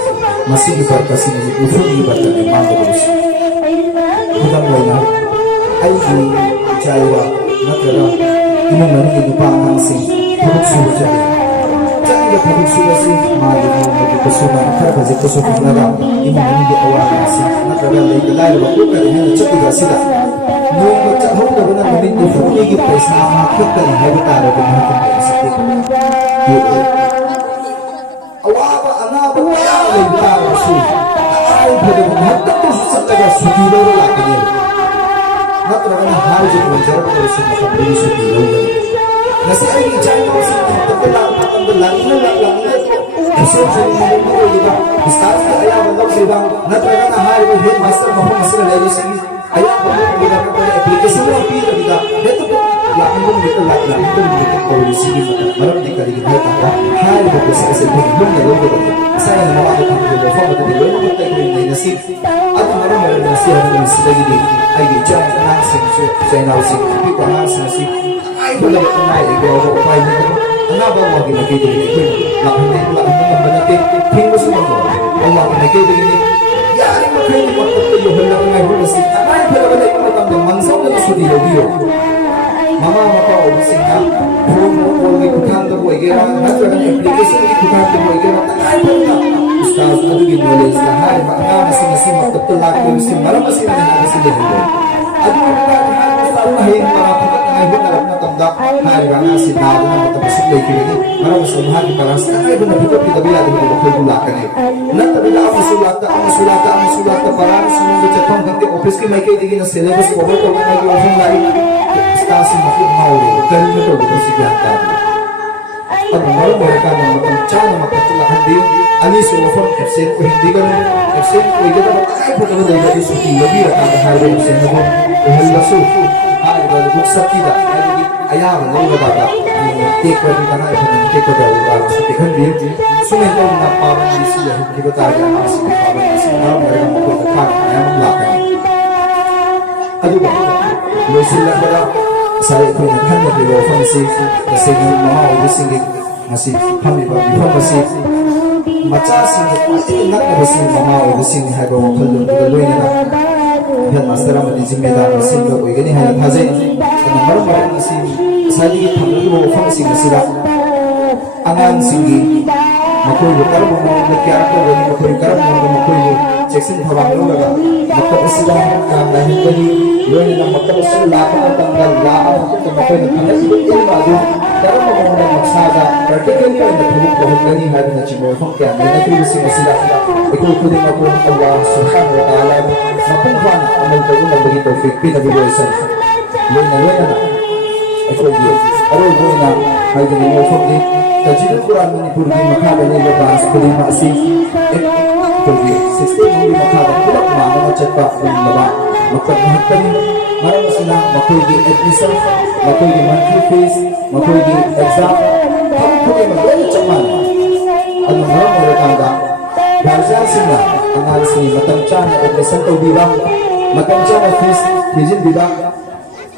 masigi par kasi ni ufuni batane mangga basi budam loina ai ji jaiwa nakara imo mani ni pa anang sing thuk su jani jani ka thuk su basi mali no magi kasuma kar baje kasu naga imo mani de awa si nakara lai lai ba ko ka ni chati ga sida no ko cha ho ka bana mani ni funi gi paisa ma khut ka hai ba ta ro ko ma ko sakti awa ba ana ba ya lai ba su ai ba de hatta ko sakta ga su di ro la ka ni nakara na har ji ko jar ko su ka bi su di ro ga nasi ai ni chai no si ta la Esok hari malam itu juga, sekarang ayah belum sedang, nak terangkan hari ini head master maupun master lagi sini, ayah belum kita pada aplikasi lagi kita, itu pun langsung kita tahu di sini, malam ni kali kita tahu hari itu sesuatu belum ada. Saya nama aku Abdul Wafam itu belum kita ini nasi, ada malam nasi ada nasi lagi di, ayah jangan nasi, saya nasi, tapi kalau nasi, ayah belum kenal, ayah belum apa ini. Kenapa Allah kita begini? Lakukan menanti tinggal semua. Allah kita begini. Ya ini macam ini waktu itu hendak mengajar nasi. Apa yang kita boleh kita mangsam dan sudi lagi. Mama orang singkat. Phone kita tu boleh kira. Nanti ada aplikasi kita tu boleh kira. Apa yang Ustaz ada di knowledge. Hari mana nasi waktu itu lagi nasi malam nasi nasi lagi. Ada orang yang Allah yang para kita mengajar nak tanda. Haribana si Nada na tapos play kini para mas umahagi para sa ay na pito pito bila dito ko bulak ni nata bila ang sulata para sa mundo chatong ganti office ki may kay digi na syllabus cover ko na gi often lai stasi mo mauri kali na to si gyanta at mo ka na matang mapatulakan din ani so often absent ko hindi ka absent ko ito ay po ka na dahil sa labi at ang harbo sa mo uhallasu ay balbuk sakida ayam no bata take ko din na ito take ko daw sa tikhan din sumento na parang siya hindi ko tayo ang sinabi na mo ko ka ayam lakan adu ba lo sila ba sa ko na kanya ko fancy kasi yung mga obising masih kami ba before masih macha sing ko na kasi mga obising hay ba ko loy na yan master mo din zimedar masih ko gani hay thazai na marmar masih sali thamli mo fancy masira angan singi makoy karam mo kya ko gani makoy karam mo makoy Jackson thawang lo laga makta sila ka nahin gani loy na makta sila la ka tanggal la ko makoy na kana ibig ma do karam mo na magsaga particularly when the group ko gani hay na chimo fong kya na krusi sila iko ko din ako Allah subhanahu wa ta'ala mapungwan amal ko na bagi tawfik pinabigoysan loy na iko di aro boy na hay gani mo fong di tajid Quran ni purgi makada ni lebas puri masih purgi sistem ni makada pulak mana macam apa laba makat mahkani maram sila makoy di admission makoy di monthly fees makoy di exam हम पूरे मगल चमान अन maram merekanda bahasa sila angal sini matam chan admission to biba matam chan fees hijin biba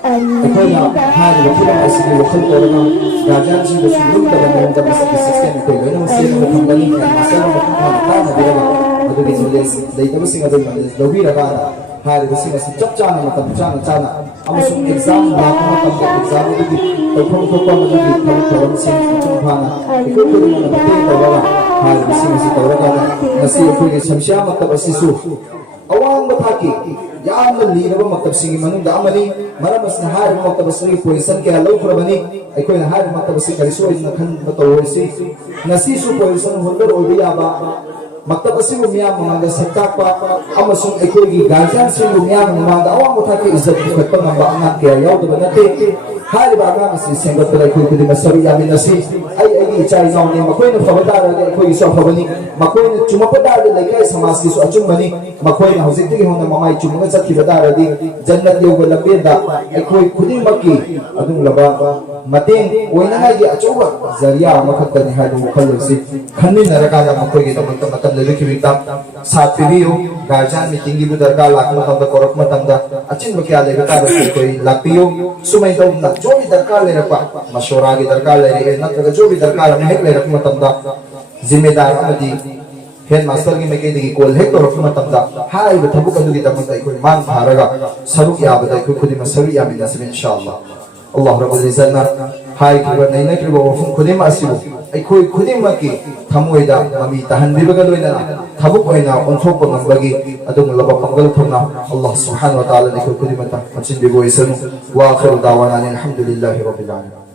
ꯑꯩꯈꯣꯏꯅ ꯍꯥꯏꯔꯤꯕ ꯈꯨꯗꯝ ꯑꯁꯤꯒꯤ ꯋꯥꯈꯜ ꯇꯧꯔꯒ ꯒꯥꯔꯖꯤꯌꯥꯟꯁꯤꯡꯗ ꯁꯨꯡꯂꯨꯞꯇꯕ ꯃꯑꯣꯡꯗ ꯃꯁꯤꯒꯤ ꯁꯤꯁꯇꯦꯝ ꯑꯩꯈꯣꯏ ꯂꯣꯏꯅꯃꯛ ꯁꯦꯝꯃꯒ ꯊꯝꯒꯅꯤ ꯃꯥꯁꯇꯔ ꯃꯄꯨꯡ ꯐꯥꯅ ꯇꯥꯟꯅꯕꯤꯔꯒ ꯃꯗꯨꯒꯤ ꯅꯣꯂꯦꯖ ꯂꯩꯇꯕꯁꯤꯡ ꯑꯗꯨ ꯅꯣꯂꯦꯖ ꯂꯧꯕꯤꯔꯀꯥꯟꯗ ꯍꯥꯏꯔꯤꯕꯁꯤꯡ ꯑꯁꯤ ꯆꯞ ꯆꯥꯅ ꯃꯇꯝ ꯆꯥꯅ ꯑꯃꯁꯨꯡ ꯑꯦꯛꯖꯥꯝ ꯂꯥꯛꯄ ꯃꯇꯝꯗ ꯑꯦꯛꯖꯥꯝ ꯑꯗꯨꯒꯤ ꯇꯧꯐꯝ ꯊꯣꯛꯄ ꯃꯗꯨꯒꯤ ꯊꯕꯛ ꯊꯧꯔꯝꯁꯤꯡ ꯃꯄꯨꯡ ꯐꯥꯅ ꯑꯩꯈꯣꯏ ꯈꯨꯗꯤꯡꯃꯛꯅ ꯃꯇꯦꯡ ꯇꯧꯔꯒ ꯍꯥꯏꯔꯤꯕꯁꯤꯡ ꯑꯁꯤ ꯇꯧꯔꯀꯥꯟꯗ ꯉꯁꯤ ꯑꯩꯈꯣꯏꯒꯤ ꯁꯝꯁ꯭ꯌꯥ ꯃꯛꯇꯕ ꯑꯁꯤꯁꯨ awang mathaki yamna linaba maktab singi manungda amani maram asna hari maktab singi position kaya lawkrabani aikoina hari maktab singi kariso na khan batawisi nasi su position holder oibi yaba maktab singi miyam mangda saktakpa amasung aikoigi guardian singi miyam mangda awang mathaki izzat khatpa ngamba angan kaya yawdaba nate hari baga asi sengat pala aikoigi kudi masari yami nasi ai ichai nauni makoina fabadara de aikoigi so fabani makoina chumapadara laikai samas ki so achumani makoina hojikti hona mamai chumuga chakhibadara di jannat yoga lambeda akhoi khudimaki adung laba mateng oina gi achoba zariya makhatani hadu khalsi khanni narakada makoigi damakta matan lebikibita sat pibiyo garjan meeting gi budarga lakma tanda korokma tanda achin bakya legata koi lapiyo sumai dom na jobi darkar le rakpa mashora gi darkar le re natraga jobi darkar me hek le rakma tanda जिम्मेदार अमदी head master की मेके दिगी कोल हेक तो रखना तंदा हाय बथबु कदुगी तमदा eco मान भारगा सरुक याबदा eco खुदी मसरु याबिदा सब इंशाअल्लाह अल्लाह रब्बुल इज्जत ना हाय की नई नई की वफुम खुदी मासिबु इको खुदी मकी थमोइदा ममी तहन बिबगा लोइना थबुक होइना ओनथोप ngambagi adung laba pangal thona Allah subhanahu wa ta'ala इको खुदी मता मचिन बिबो इसनु वा आखिर दावाना alhamdulillahi rabbil alamin